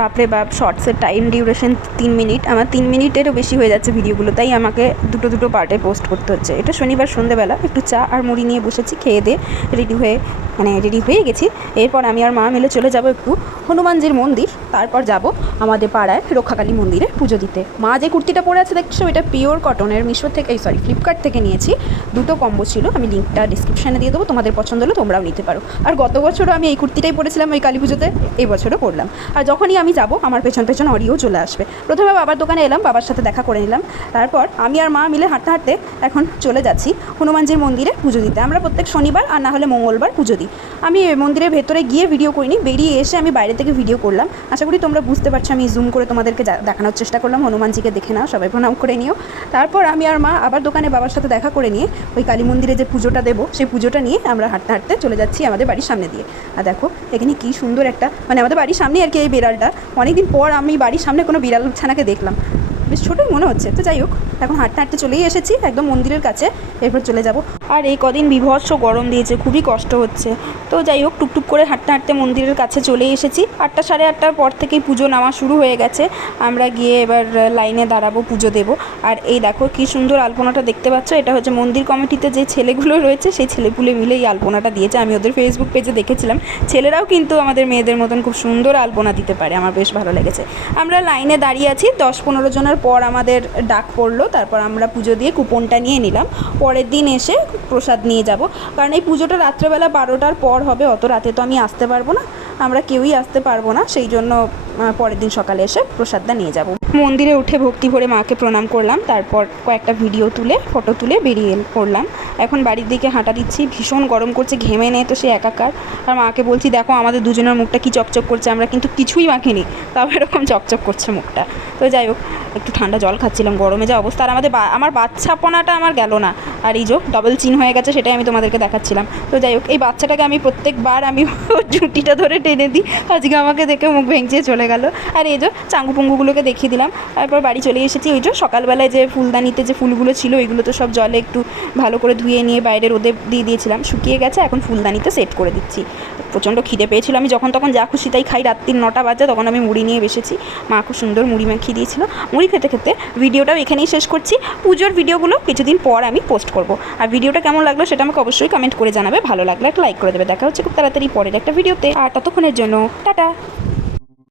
বাপরে বাপ, শর্টসের time duration 3 minute, আমার 3 মিনিটেরও বেশি হয়ে যাচ্ছে ভিডিওগুলো, তাই আমাকে দুটো পার্টে পোস্ট করতে হচ্ছে। এটা শনিবার সন্ধ্যেবেলা একটু চা আর মুড়ি নিয়ে বসেছি, খেয়ে দিয়ে রেডি হয়ে গেছি। এরপর আমি আর মা মিলে চলে যাব একটু হনুমানজির মন্দির, তারপর যাব আমাদের পাড়ায় রক্ষাকালী মন্দিরে পুজো দিতে। মা যে কুর্তিটা পরে আছে দেখছো, এটা পিওর কটনের, মিশো থেকে ফ্লিপকার্ট থেকে নিয়েছি। দুটো কম্বো ছিল, আমি লিঙ্কটা ডিসক্রিপশানে দিয়ে দেবো, তোমাদের পছন্দ হলে তোমরাও নিতে পারো। আর গত বছরও আমি এই কুর্তিটাই পরেছিলাম ওই কালী পুজোতে, এই বছরও পরলাম। আর যখনই আমি যাব আমার পেছন অডিও চলে আসবে। প্রথমে বাবার দোকানে এলাম, বাবার সাথে দেখা করে নিলাম, তারপর আমি আর মা মিলে হাঁটতে হাঁটতে এখন চলে যাচ্ছি হনুমানজির মন্দিরে পুজো দিতে। আমরা প্রত্যেক শনিবার আর না হলে মঙ্গলবার পুজো দিই। আমি মন্দিরের ভেতরে গিয়ে ভিডিও করিনি, বেরিয়ে এসে আমি বাইরে থেকে ভিডিও করলাম। আশা করি তোমরা বুঝতে পারছো, আমি জুম করে তোমাদেরকে দেখানোর চেষ্টা করলাম। হনুমানজিকে দেখে নাও, সবাই প্রণাম করে নিও। তারপর আমি আর মা আবার দোকানে বাবার সাথে দেখা করে নিয়ে ওই কালী মন্দিরে যে পুজোটা দেবো সেই পুজোটা নিয়ে আমরা হাঁটতে হাঁটতে চলে যাচ্ছি আমাদের বাড়ির সামনে দিয়ে। আর দেখো এখানে কী সুন্দর একটা, মানে আমাদের বাড়ির সামনে আর কি এই বিড়ালটা, অনেকদিন পর আমি বাড়ির সামনে কোনো বিড়াল ছানাকে দেখলাম, বেশ ছোটোই মনে হচ্ছে। তো যাই হোক, এখন হাঁটতে হাঁটতে চলেই এসেছি একদম মন্দিরের কাছে, এরপর চলে যাব। আর এই কদিন বিভৎস গরম দিয়েছে, খুবই কষ্ট হচ্ছে। তো যাই হোক, টুকটুক করে হাঁটতে হাঁটতে মন্দিরের কাছে চলে এসেছি। 8টা সাড়ে 8টার পর থেকেই পুজো নেওয়া শুরু হয়ে গেছে। আমরা গিয়ে এবার লাইনে দাঁড়াবো, পুজো দেবো। আর এই দেখো কী সুন্দর আলপনাটা দেখতে পাচ্ছ, এটা হচ্ছে মন্দির কমিটিতে যে ছেলেগুলো রয়েছে সেই ছেলেপুলে মিলে এই আলপনাটা দিয়েছে। আমি ওদের ফেসবুক পেজে দেখেছিলাম, ছেলেরাও কিন্তু আমাদের মেয়েদের মতন খুব সুন্দর আলপনা দিতে পারে, আমার বেশ ভালো লেগেছে। আমরা লাইনে দাঁড়িয়ে আছি, 10-15 জনের পর আমাদের ডাক পড়লো, তারপর আমরা পুজো দিয়ে কুপনটা নিয়ে নিলাম। পরের দিন এসে প্রসাদ নিয়ে যাব, কারণ এই পুজোটা রাত্রেবেলা 12টার পর হবে, অত রাতে তো আমি আসতে পারবো না, আমরা কেউই আসতে পারবো না, সেই জন্য পরের দিন সকালে এসে প্রসাদটা নিয়ে যাব। মন্দিরে উঠে ভক্তি ভরে মাকে প্রণাম করলাম, তারপর কয়েকটা ভিডিও তুলে ফটো তুলে বেরিয়ে পড়লাম। এখন বাড়ির দিকে হাঁটা দিচ্ছি, ভীষণ গরম করছে, ঘেমে নেই তো সে একাকার। আর মাকে বলছি দেখো আমাদের দুজনের মুখটা কি চকচক করছে, আমরা কিন্তু কিছুই মাখিনি, তাও এরকম চকচক করছে মুখটা। তো যাই হোক, একটু ঠান্ডা জল খাচ্ছিলাম, গরমে যা অবস্থা। আর আমার বাচ্চাপনাটা আমার গেল না, আর এই যে ডাবল চিন হয়ে গেছে, সেটাই আমি তোমাদেরকে দেখাচ্ছিলাম। তো যাই হোক, এই বাচ্চাটাকে আমি প্রত্যেকবার আমি জুটিটা ধরে টেনে দিই, আজকে আমাকে দেখে মুখ ভেঙচে চলে গেল। আর এই যে চাঙ্গুপুঙ্গুগুলোকে দেখিয়ে দিলাম। তারপর বাড়ি চলে এসেছি। ওই যে সকালবেলায় যে ফুলদানিতে যে ফুলগুলো ছিল ওইগুলো তো সব জলে একটু ভালো করে ধুয়ে নিয়ে বাইরে রোদে দিয়ে দিয়েছিলাম, শুকিয়ে গেছে, এখন ফুলদানিতে সেট করে দিচ্ছি। প্রচণ্ড খিদে পেয়েছিল, আমি যখন তখন যা খুশি তাই খাই, রাত্রি 9টা বাজে, তখন আমি মুড়ি নিয়ে বসেছি। মা খুব সুন্দর মুড়ি মাখিয়ে দিয়েছিল। মুড়ি খেতে খেতে ভিডিওটাও এখানেই শেষ করছি। পুজোর ভিডিওগুলো কিছুদিন পর আমি পোস্ট করব। আর ভিডিওটা কেমন লাগলো সেটা আমাকে অবশ্যই কমেন্ট করে জানাবে, ভালো লাগলে একটা লাইক করে দেবে। দেখা হচ্ছে খুব তাড়াতাড়ি পরের একটা ভিডিওতে, আর ততক্ষণের জন্য টাটা।